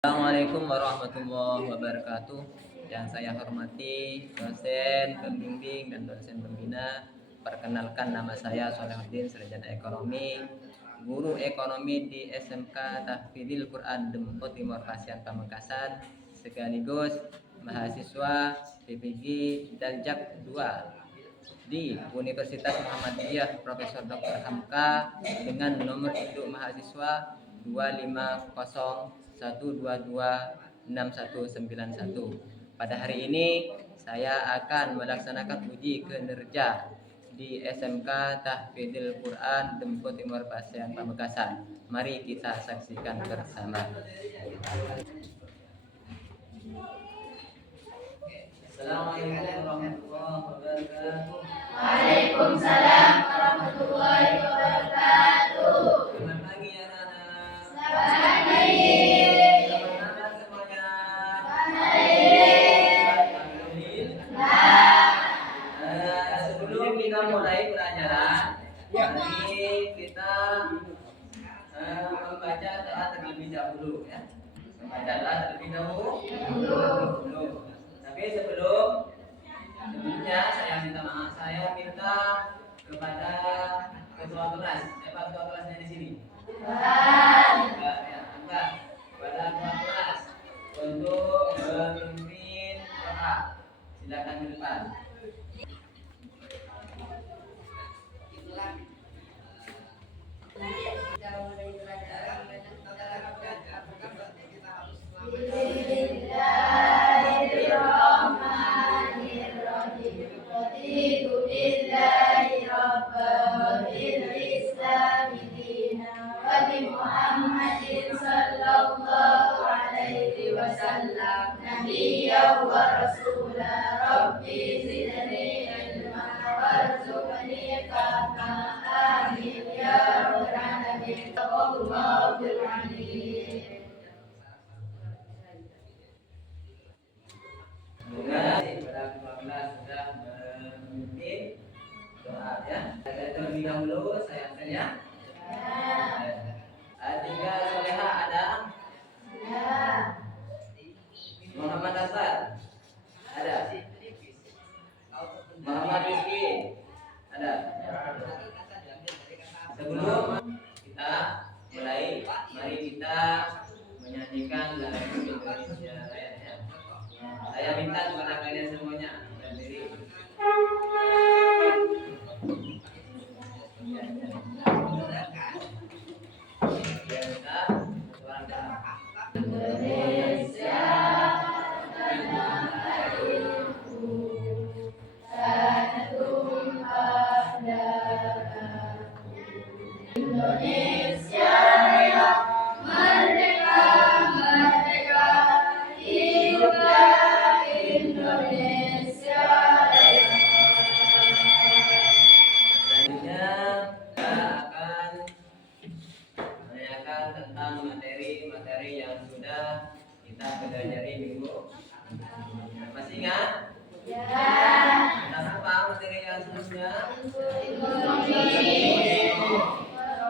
Assalamualaikum warahmatullahi wabarakatuh. Yang saya hormati dosen pembimbing dan dosen pembina. Perkenalkan, nama saya Sholahuddin, sarjana ekonomi, guru ekonomi di SMK Tahfidzil Quran Dempo Timur Pasian Pamekasan, sekaligus mahasiswa PPG Daljak 2 di Universitas Muhammadiyah Profesor Dr. Hamka dengan nomor induk mahasiswa 25012269191. Pada hari ini saya akan melaksanakan uji kinerja di SMK Tahfidzil Quran Dempo Timur Pasian Pamekasan. Mari kita saksikan bersama. Assalamualaikum warahmatullahi wabarakatuh. Waalaikumsalam warahmatullahi wabarakatuh. Selamat pagi anak-anak. Selamat pagi. Selamat semuanya. Sebelum kita mulai pelajaran, mari kita membaca doa terlebih dahulu ya. Membaca doa terlebih dahulu. Tapi sebelumnya saya minta kepada ketua kelas. Siapa ketua kelasnya di sini? Enggak, ya, enggak. Kepada ketua kelas untuk memimpin doa. Silakan ke depan. Bismillahirrahmanirrahim. Raditu billahi rabban bil islami dinan wa bi Muhammadin sallallahu alaihi wasallam nabiyyan wa rasula. Rabbi zidni ilma warzuqni fahma. Amin ya rabbal alamin. Taqabbalallahu alim. Semoga kepada ketua kelas sudah memimpin doa ya. Terlebih dahulu saya tanya. Atika Soleha ada? Muhammad Hasan ada? Muhammad Rizki ada? Sebelum kita mulai, mari kita menyanyikan lagu Indonesia Raya ya. Saya minta kepada kalian semuanya berdiri. Indonesia tanah airku, tanah tumpah darahku. Indonesia yang merdeka, merdeka, hiduplah Indonesia Raya. Selanjutnya kita akan menanyakan tentang materi-materi yang sudah kita pelajari minggu. Masih ingat? Ya. Tentang apa materi yang sebelumnya? Ekonomi.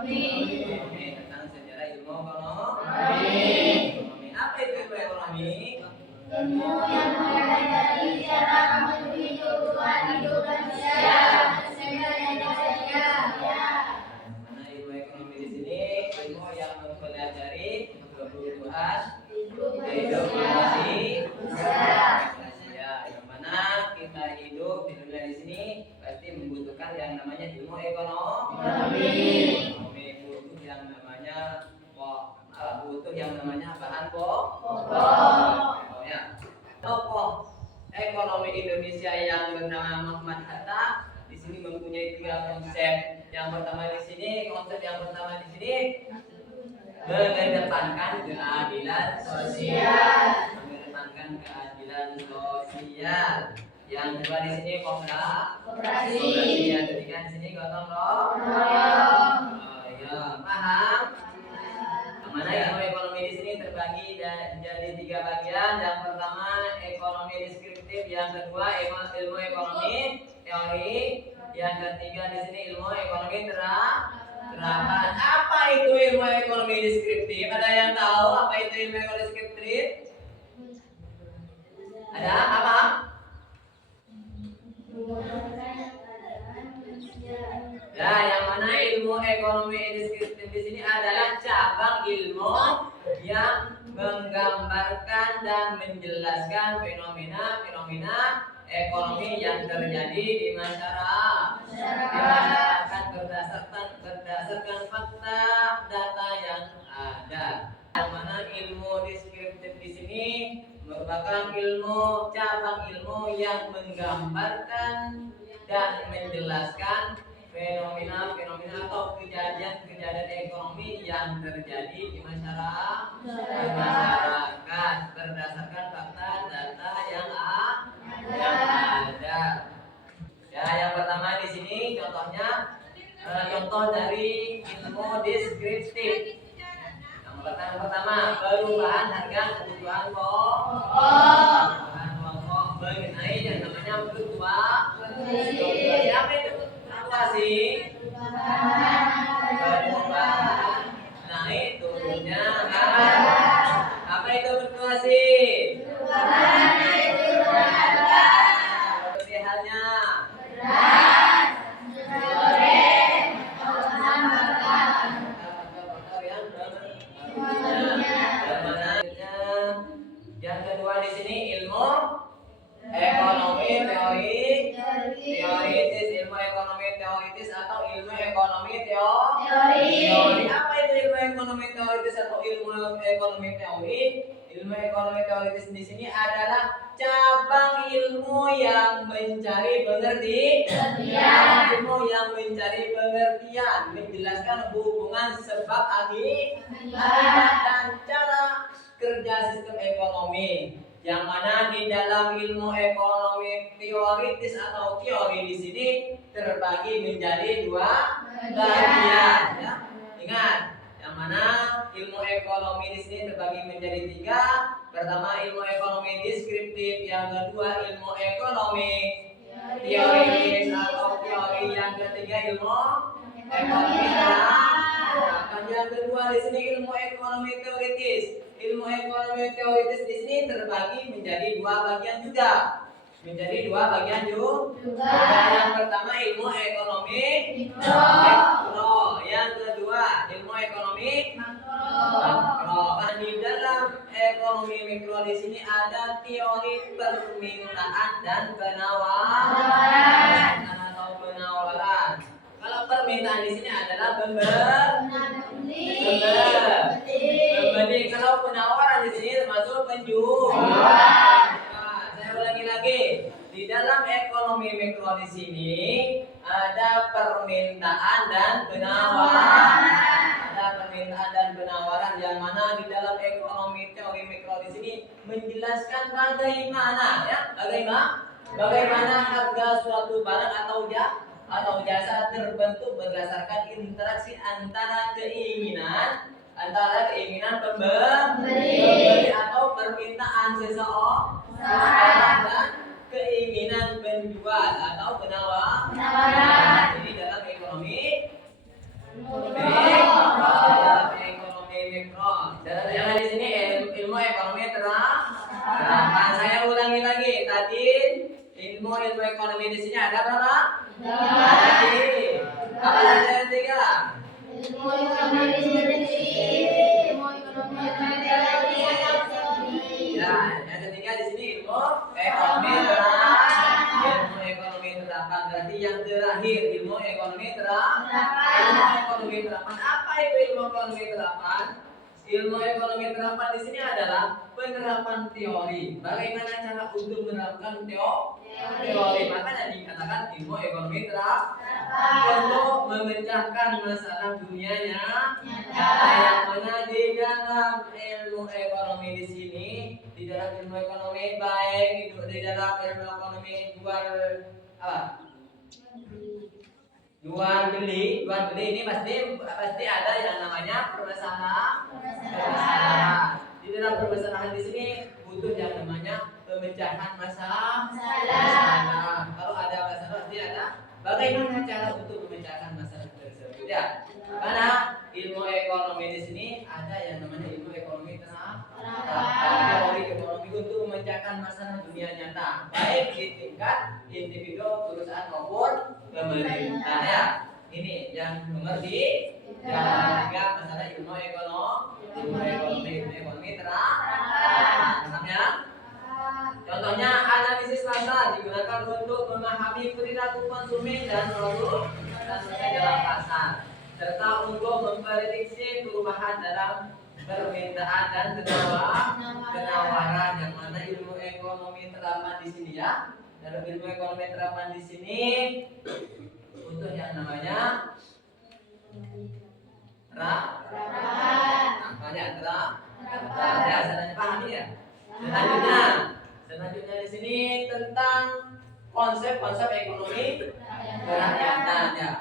Ekonomi, tentang sejarah ilmu ekonomi. Apa itu ilmu ekonomi? Ilmu yang mempelajari cara memenuhi kebutuhan hidup manusia sehingga Indonesia. Mana ilmu ekonomi di sini? Ilmu yang mempelajari kebutuhan hidup manusia. Ya, yang mana kita hidup di dunia di sini pasti membutuhkan yang namanya ilmu ekonomi. Butuh yang namanya butuh yang namanya bahan pokok. Ya. Tokoh ekonomi Indonesia yang bernama Muhammad Hatta di sini mempunyai 3 konsep. Yang pertama di sini, mengedepankan keadilan sosial. Yang kedua di sini koperasi. Yang ketiga di sini gotong royong. Ya, paham? Mana ilmu ekonomi di sini terbagi jadi 3 bagian. Yang pertama ekonomi deskriptif, yang kedua ilmu ekonomi teori, yang ketiga di sini ilmu ekonomi terapan. Apa itu ilmu ekonomi deskriptif? Ada yang tahu apa itu ilmu ekonomi deskriptif? Ada apa? Ya, yang mana ilmu ekonomi deskriptif di sini adalah cabang ilmu yang menggambarkan dan menjelaskan fenomena ekonomi yang terjadi di masyarakat berdasarkan fakta data yang ada. Yang mana ilmu deskriptif di sini merupakan cabang ilmu yang menggambarkan dan menjelaskan fenomena atau kejadian ekonomi yang terjadi di masyarakat berdasarkan fakta data yang ada. Ya, yang pertama di sini contohnya contoh dari ilmu deskriptif. Yang pertama perubahan harga kebutuhan pokok mengenai yang namanya fluktuasi. Apa itu fluktuasi? Perubahan naik turunnya harga. Apa itu fluktuasi? Seperti halnya yang kedua di sini ilmu ekonomi teoritis, ilmu ekonomi teoritis atau ilmu ekonomi teori. Apa itu ilmu ekonomi teoritis atau ilmu ekonomi teori? Ilmu ekonomi teoritis di sini adalah cabang ilmu yang mencari pengertian, menjelaskan hubungan sebab akibat dan cara kerja sistem ekonomi. Yang mana di dalam ilmu ekonomi teoritis atau teori di sini terbagi menjadi dua bagian. Ya. Ingat, yang mana ilmu ekonomi di sini terbagi menjadi tiga. Pertama ilmu ekonomi deskriptif, yang kedua ilmu ekonomi teoritis atau teori, yang ketiga ilmu ekonomi terapan. Yang kedua di sini ilmu ekonomi teoritis. Ilmu ekonomi teoritis di sini terbagi menjadi dua bagian juga. Yang pertama ilmu ekonomi mikro, yang kedua ilmu ekonomi makro. Di dalam ekonomi mikro di sini ada teori permintaan dan penawaran. Kalau permintaan di sini adalah pembeli. Kalau penawaran di sini termasuk penjual. Saya ulangi lagi. Di dalam ekonomi mikro di sini ada permintaan dan penawaran. Yang mana di dalam ekonomi teori mikro di sini menjelaskan bagaimana harga suatu barang atau jasa terbentuk berdasarkan interaksi antara keinginan pembeli atau permintaan seseorang dan keinginan penjual atau penawaran. Jadi dalam ekonomi mikro. Dan yang di sini ilmu ekonomi terapan. Saya ulangi lagi. Tadi ilmu ekonomi di sini ada berapa? Apa saja yang tiga? Ilmu ekonomi deskriptif, ilmu ekonomi teori. Ya, yang ketiga di sini ilmu ekonomi terapan. Berarti yang terakhir ilmu ekonomi terapan. Apa itu ilmu ekonomi terapan? Ilmu ekonomi terapan di sini adalah penerapan teori. Bagaimana cara untuk menerapkan teori? Makanya dikatakan ilmu ekonomi terapan. Untuk memecahkan masalah dunianya. Yang mana di dalam ilmu ekonomi di sini, di dalam ilmu ekonomi baik itu di dalam ilmu ekonomi jual beli ini pasti ada yang namanya permasalahan. Di dalam permasalahan di sini butuh yang namanya pemecahan masalah. Kalau ada masalah pasti ada bagaimana cara untuk memecahkan masalah tersebut ya. Mana ilmu ekonomi di sini ada yang namanya ilmu ekonomi terapan. Teori ekonomi untuk memecahkan masalah dunia nyata, baik di tingkat individu, perusahaan maupun pemerintah ya. Ini yang nomor yang ketiga masalah ilmu ekonomi terapan ya. Contohnya analisis pasar digunakan untuk memahami perilaku konsumen dan produk dalam pasar, serta untuk memprediksi perubahan dalam permintaan dan penawaran. Yang mana ilmu ekonomi terapan di sini ya. Dalam ilmu ekonomi terapan di sini untuk yang namanya selanjutnya pahami ya. Selanjutnya di sini tentang konsep ekonomi kerakyatan ya.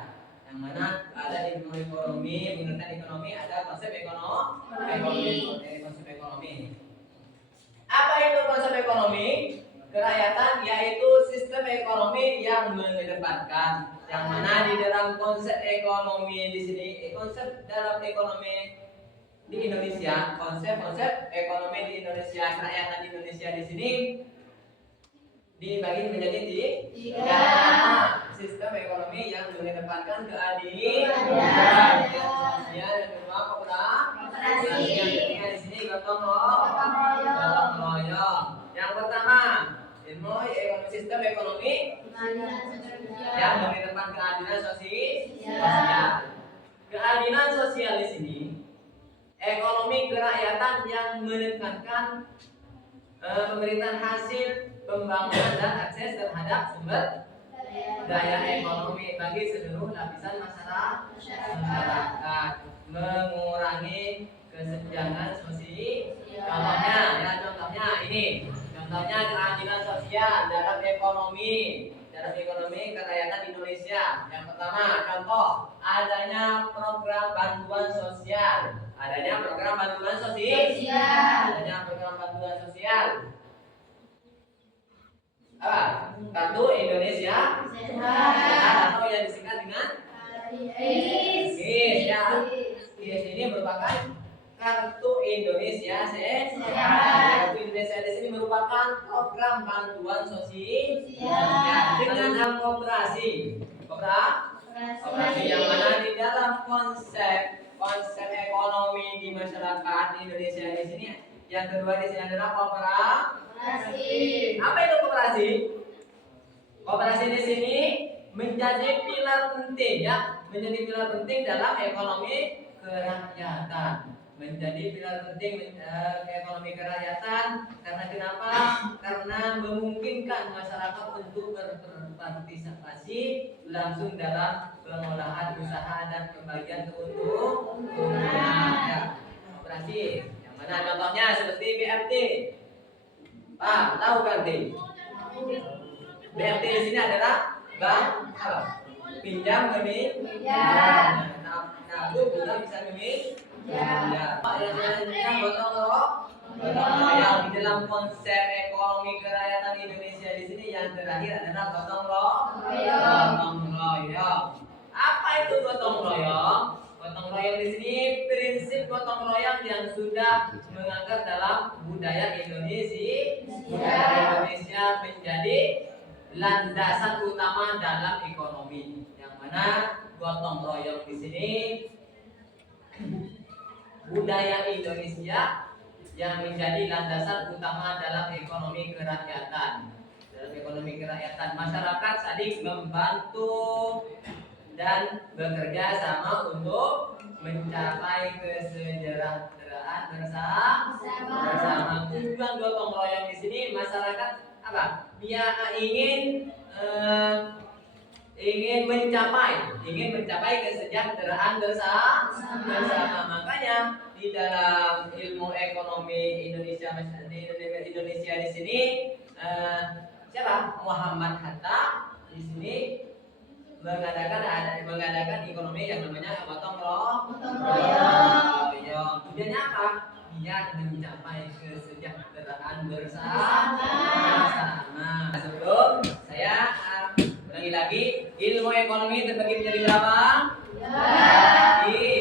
Yang mana ada ilmu ekonomi, menggunakan ekonomi, ada konsep ekonomi. Apa itu konsep ekonomi kerakyatan? Yaitu sistem ekonomi yang mengedepankan, yang mana di dalam konsep ekonomi di sini, konsep dalam ekonomi di Indonesia, konsep ekonomi di Indonesia, kerakyatan di Indonesia di sini dibagi menjadi tiga. Sistem ekonomi yang mengedepankan keadilan sosial, yang kedua kooperasi, yang ketiga di sini gotong royong. Yang pertama ilmu sistem ekonomi yang mengedepankan keadilan sosial. Keadilan sosial di sini ekonomi kerakyatan yang menekankan pemberitaan hasil pembangunan dan akses terhadap sumber daya ekonomi bagi seluruh lapisan masyarakat, mengurangi kesenjangan sosial. Contohnya ini. Contohnya keadilan sosial dalam ekonomi kerakyatan Indonesia. Yang pertama, contoh adanya program bantuan sosial. Apa? Kartu Indonesia Sehat atau yang disingkat dengan KIS ya. KIS ini merupakan Kartu Indonesia Sehat. Kartu Indonesia di sini merupakan program bantuan sosial dengan kooperasi yang mana di dalam konsep ekonomi di masyarakat Indonesia di sini. Yang kedua di sini adalah kooperasi. Apa itu kooperasi? Kooperasi di sini menjadi pilar penting ya, dalam ekonomi kerakyatan. Ekonomi kerakyatan karena kenapa? Karena memungkinkan masyarakat untuk berpartisipasi langsung dalam pengolahan usaha dan pembagian keuntungan ya. Kooperasi yang mana contohnya seperti BRT. Pak, tahu BRT? BRT di sini adalah bank pinjam meminjam. Nabung juga bisa meminjam. Yang selanjutnya gotong royong. Di dalam konsep ekonomi kerakyatan Indonesia di sini yang terakhir adalah gotong royong. Apa itu gotong royong? Gotong royong di sini prinsip gotong royong yang sudah mengangkat dalam budaya Indonesia menjadi landasan utama dalam ekonomi. Yang mana gotong royong di sini budaya Indonesia yang menjadi landasan utama dalam ekonomi kerakyatan. Masyarakat saling membantu dan bekerja sama untuk mencapai kesejahteraan bersama. Tujuan gotong royong di sini masyarakat apa? Dia ingin mencapai kesejahteraan bersama. Makanya di dalam ilmu ekonomi Indonesia di sini siapa? Muhammad Hatta di sini mengadakan ekonomi yang namanya gotong royong. Tujuannya apa? Biar mencapai kesejahteraan bersama. Sebelum saya ulangi lagi, ilmu ekonomi terbagi menjadi berapa? 3.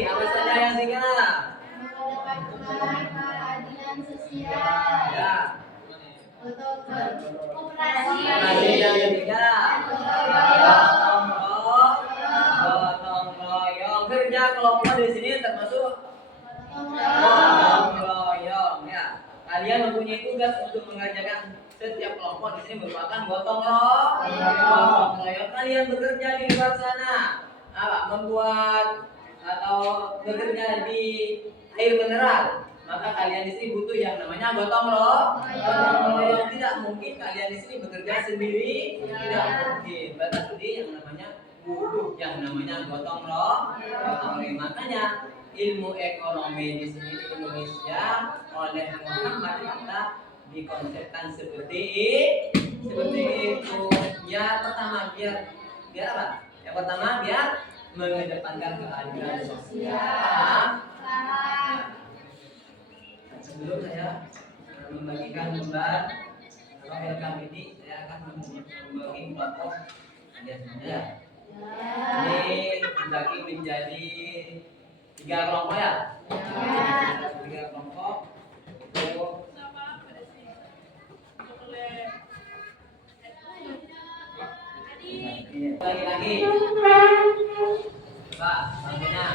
Ya. Koperasi. Koperasi yang ketiga. Gotong royong. Kerja kelompok di sini termasuk gotong royong ya. Kalian mempunyai tugas untuk mengerjakan setiap kelompok di sini merupakan gotong royong. Kalian bekerja di luar sana, membuat atau bekerja di air mineral, maka kalian di sini butuh yang namanya gotong royong. Tidak mungkin kalian di sini bekerja sendiri, tidak mungkin. Berarti yang namanya butuh yang namanya gotong royong. Makanya ilmu ekonomi di sini di Indonesia oleh Muhammad kita dikonsepkan seperti itu. Ya pertama biar apa? Yang pertama biar mengedepankan keadilan sosial. Sebelum saya membagikan beban atau welcome ini, saya akan membagi kelompok kalian semuanya. Ini dibagi menjadi 3 kelompok ya. 3 kelompok. Lagi-lagi. Pak, bangkunya.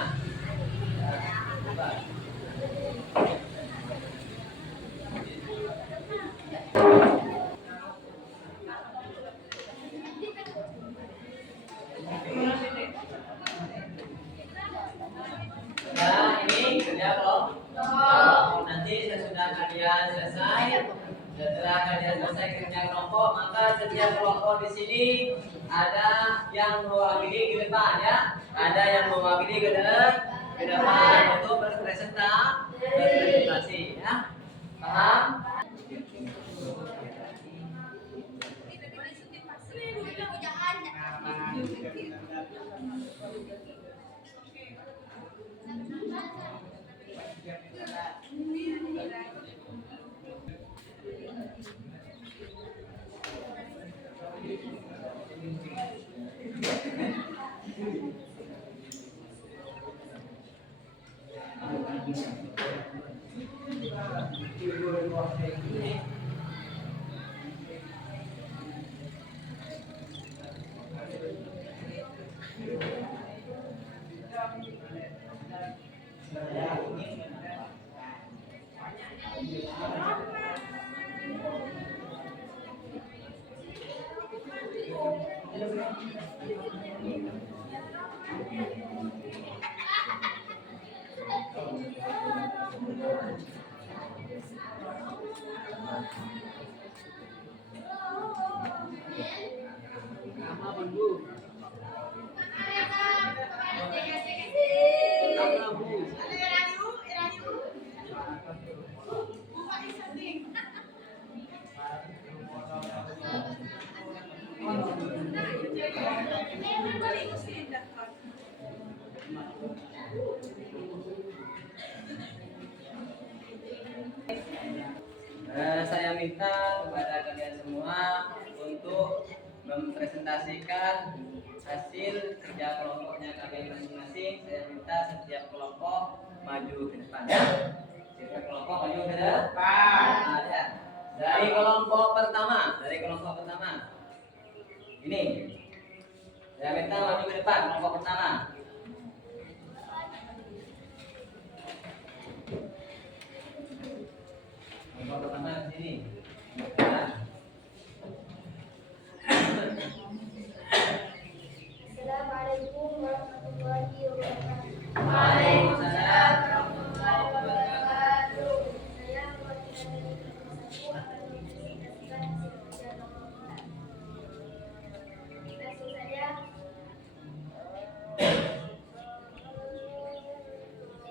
Coba. Ya, ini kerja kelompok. Nanti sesudah kalian selesai, setelah kalian selesai kerja kelompok, maka setiap kelompok di sini ada yang mewakili ke depan ya, ada yang mewakili ke depan untuk berpresentasi ya. Paham? Saya minta kepada kalian semua untuk mempresentasikan hasil kerja kelompoknya kalian masing-masing. Saya minta setiap kelompok maju ke depan ya. Setiap kelompok maju ke depan. Nah, ya. Dari kelompok pertama, ini. Saya minta maju ke depan kelompok pertama. Kelompok pertama di sini. Ya. Assalamualaikum warahmatullahi wabarakatuh. Waalaikumsalam warahmatullahi wabarakatuh. Saya mewakili dari kelompok 1 akan mempresentasikan hasil kerja kelompok. Hasil saya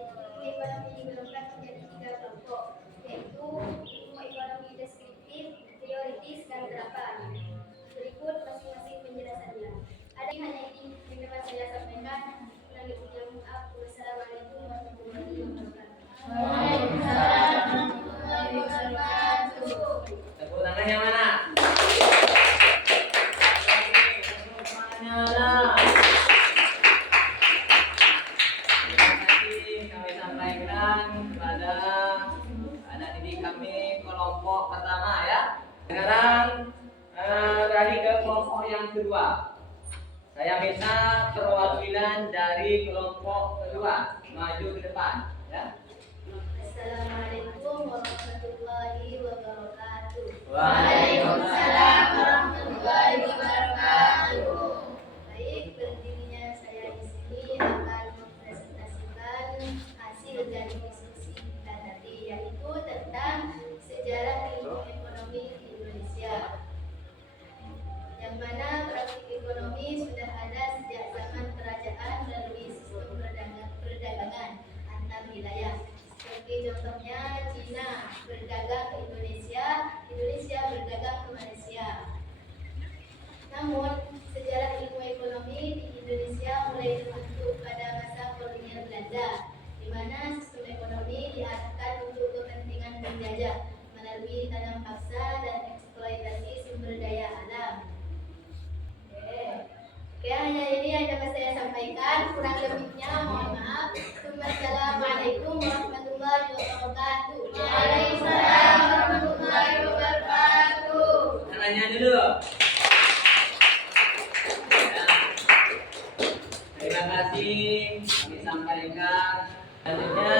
ilmu ekonomi digolongkan menjadi 3 kelompok, yaitu ilmu ekonomi deskriptif, teoritis, dan terapan. Berikut masing-masing penjelasannya. Ada yang hanya ini yang dapat saya sampaikan. Kurang lebihnya mohon maaf. Wassalamualaikum warahmatullahi wabarakatuh. Waalaikumsalam warahmatullahi wabarakatuh. kelompok pertama ya. Sekarang beralih ke kelompok yang kedua. Saya minta perwakilan dari kelompok kedua maju ke depan ya. Assalamualaikum warahmatullahi wabarakatuh. Waalaikumsalam warahmatullahi wabarakatuh. Baik, berdirinya saya di sini akan mempresentasikan hasil dari diskusi kita tadi, yaitu tentang sejarah ilmu ekonomi di Indonesia. Yang mana praktik ekonomi sudah ada sejak zaman kerajaan melalui sistem perdagangan antar wilayah. Seperti contohnya Cina berdagang ke Indonesia, Indonesia berdagang ke Malaysia. Namun, sejarah ilmu ekonomi di Indonesia mulai terbentuk pada masa kolonial Belanda, di mana sistem ekonomi diarahkan untuk kepentingan penjajah melalui tanam paksa dan eksploitasi sumber daya alam. Oke, hanya ini yang dapat saya sampaikan. Kurang lebihnya mohon maaf. Wassalamualaikum warahmatullahi wabarakatuh. Waalaikumsalam warahmatullahi wabarakatuh. Nanya dulu. Ya. Terima kasih kami sampaikan. Selanjutnya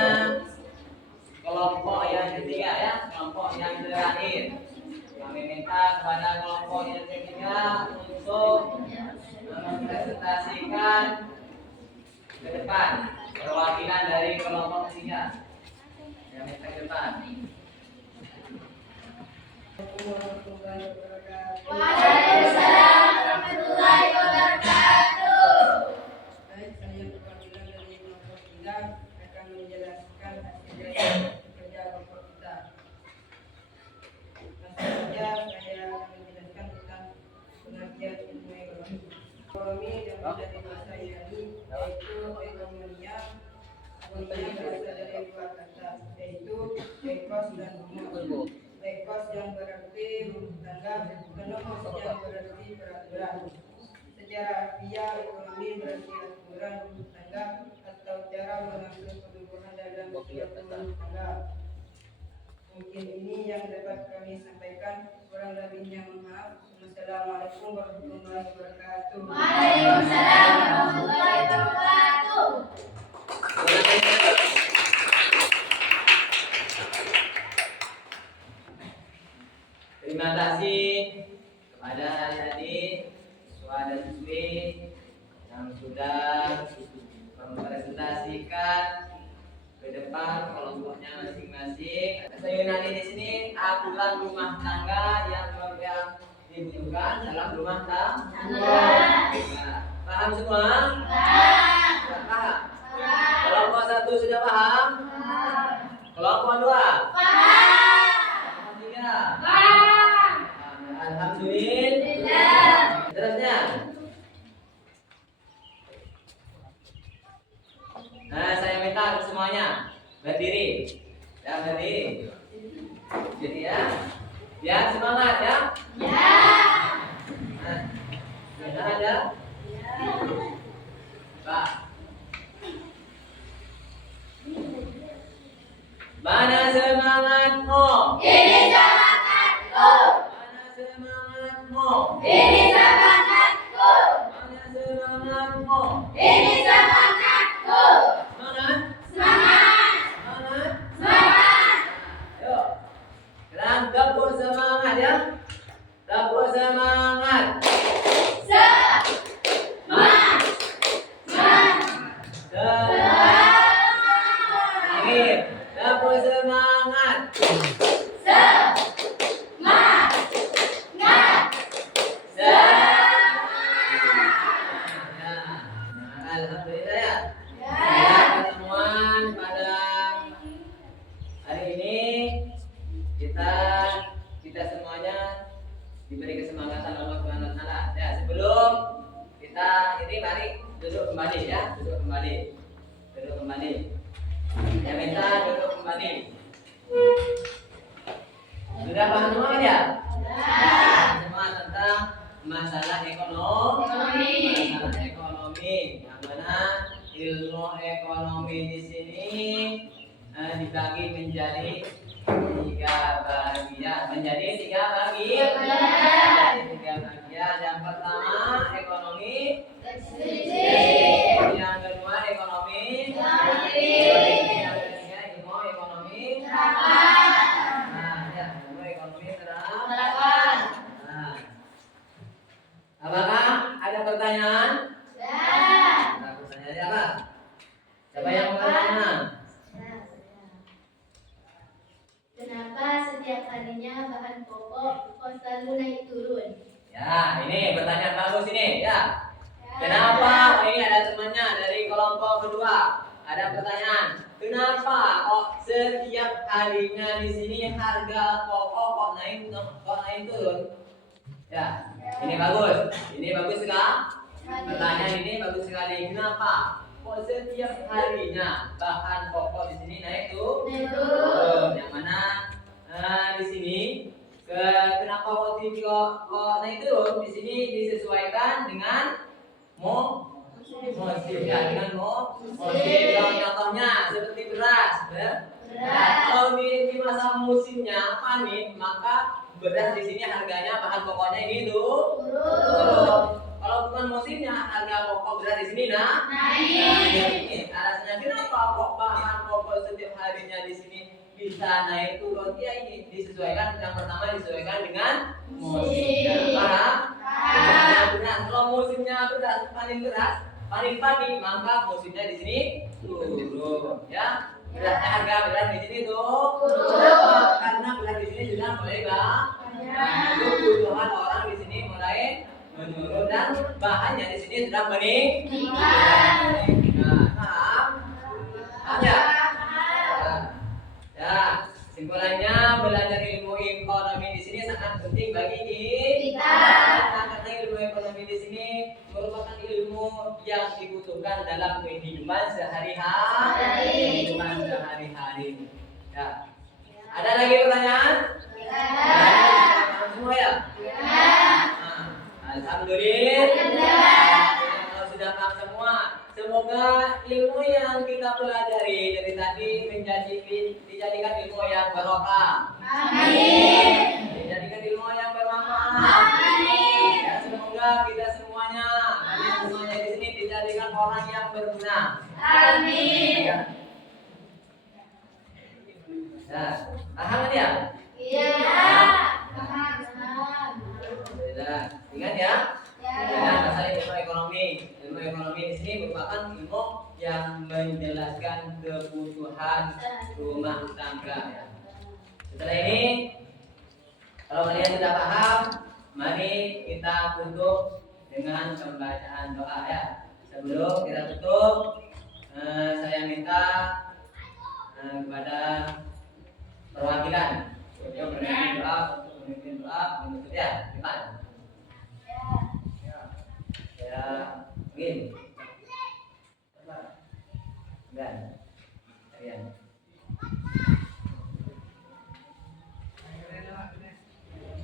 kelompok yang ketiga ya, kelompok yang terakhir. Kami minta kepada kelompok yang ketiga untuk mempresentasikan ke depan perwakilan dari kelompok ketiga. Yang minta ke depan. Waalaikumsalam warahmatullahi wabarakatuh. Baik, saya perwakilan dari kelompok 3 akan menjelaskan hasil dari kerja kelompok kita. Langsung saja saya akan menjelaskan tentang pengertian ilmu ekonomi. Ekonomi yang dari bahasa Yunani yaitu ekonomia. Ekonomia berasal dari dua kata, yaitu ekos dan homo. Ekos yang berarti rumah tangga, dan homos yang berarti peraturan. Secara harfiah, ekonomi berarti aturan rumah tangga atau cara mengatur kebutuhan dalam suatu rumah tangga. Mungkin ini yang dapat kami sampaikan. Kurang lebihnya mohon maaf. Wassalamualaikum warahmatullahi wabarakatuh. Waalaikumsalam warahmatullahi wabarakatuh. Terima kasih kepada adik-adik, siswa dan siswi yang sudah mempresentasikan ke depan kelompoknya masing-masing. Bahasa Yunani di sini aturan rumah tangga yang dibutuhkan dalam rumah tangga. Nah, paham semua? Paham. Kelompok 1 sudah paham? Kelompok 2? Kelompok 3? Alhamdulillah. Terusnya. Nah, saya minta semuanya berdiri. Ya, berdiri. Jadi ya. Ya, semangat ya. Nah, sudah ada? Pak. Mana semangatmu? Ini semangatku. Mana semangatmu? Ini semangatku. Mana semangatmu? Ini semangatku. Semangat? Semangat. Semangat? Semangat. Yuk. Sekarang tepuk semangat ya. Tepuk semangat. Semangat. Akhir. Tepuk semangat. Alhamdulillah ya. Pertemuan pada hari ini kita semuanya diberi kesemangatan Allah Subhanahu wa taala. Ya, sebelum kita ini mari duduk kembali ya, duduk kembali. Duduk kembali. Ya, minta duduk kembali. Sudah paham semua ya? Semua tentang masalah ekonomi. Masalah ekonomi. Yang mana ilmu ekonomi di sini dibagi menjadi Tiga bagian menjadi tiga bagian. Menjadi tiga bagian. Yang pertama ekonomi. Yang kedua ekonomi. Yang ketiga ilmu ekonomi. Nah, ya, ilmu ekonomi terapan. Nah, apakah ada pertanyaan? Nah, pertanyaannya apa? Siapa yang mau bertanya? Kenapa setiap harinya bahan pokok kok selalu naik turun? Ya, ini pertanyaan bagus ini, ya. Kenapa? Oh, ini ada temannya dari kelompok kedua. Ada pertanyaan. Kenapa kok setiap harinya di sini harga pokok kok naik turun? Ya, ini bagus. Ini bagus sekali. Pertanyaan ini bagus sekali. Kenapa? Kok setiap harinya bahan pokok di sini naik turun? Yang mana di sini kenapa kok naik turun? Di sini disesuaikan dengan musim ya, dengan musim. Contohnya seperti beras. Kalau di masa musimnya panen, maka beras di sini harganya bahan pokoknya ini turun. Kalau bukan musimnya, harga pokok beras di sini naik. Alasannya kenapa kok bahan pokok setiap harinya di sini bisa naik turun? Ya ini disesuaikan, yang pertama disesuaikan dengan musim. Paham? Beras. Kalau musimnya beras, panen padi, maka musimnya di sini turun. Ya, harga beras di sini turun. Karena beras di sini sudah mulai banyak. Kebutuhan orang di sini mulai menurun dan bahannya di sini sudah meningkat. Ya. Ya, simpulannya belajar ilmu ekonomi di sini sangat penting bagi kita. Karena ilmu ekonomi di sini merupakan ilmu yang dibutuhkan dalam kehidupan sehari-hari. Ya. Ada lagi pertanyaan? Semua ya? Alhamdulillah. Kalau sudah paham semua, semoga ilmu yang kita pelajari dari tadi dijadikan ilmu yang barokah. Amin. Dijadikan ilmu yang bermanfaat. Amin. Dan semoga kita semuanya, kalian semuanya di sini dijadikan orang yang berguna. Amin. Ya, paham ya? Iya. Alhamdulillah. Ingat ya? Ingat masalah ilmu ekonomi. Ilmu ekonomi di sini merupakan ilmu yang menjelaskan kebutuhan rumah tangga. Setelah ini, kalau kalian sudah paham, mari kita tutup dengan pembacaan doa ya. Sebelum kita tutup, saya minta kepada perwakilan untuk memimpin doa menutup ya. Gimana? Ya, begini. Dan kalian.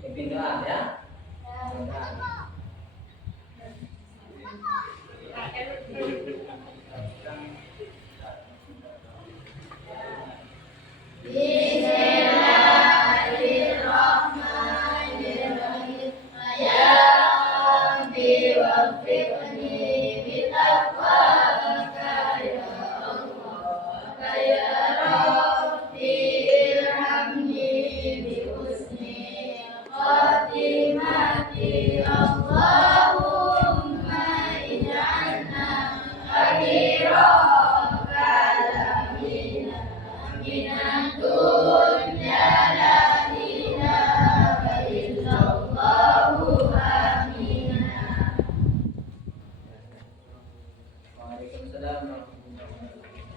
Pimpin doa ya. Bismillahirrahmanirrahim. Ya Rabbi waffiqni bitaqwaka ya Allah. Ya Rabbi irhamni bi husni khatimati. Allahumma ij'alna akhira kalamina minad dunya la ilaha illallah. Amin. Waalaikumsalam warahmatullahi wabarakatuh.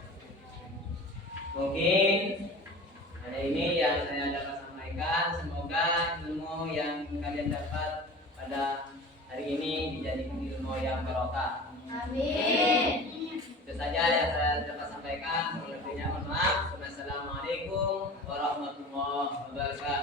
Mungkin ada ini yang saya dapat sampaikan. Semoga ilmu yang kalian dapat pada hari ini dijadikan ilmu yang barokah. Amin. Itu saja yang saya dapat sampaikan. Sebelumnya mohon maaf. Wassalamualaikum warahmatullahi wabarakatuh.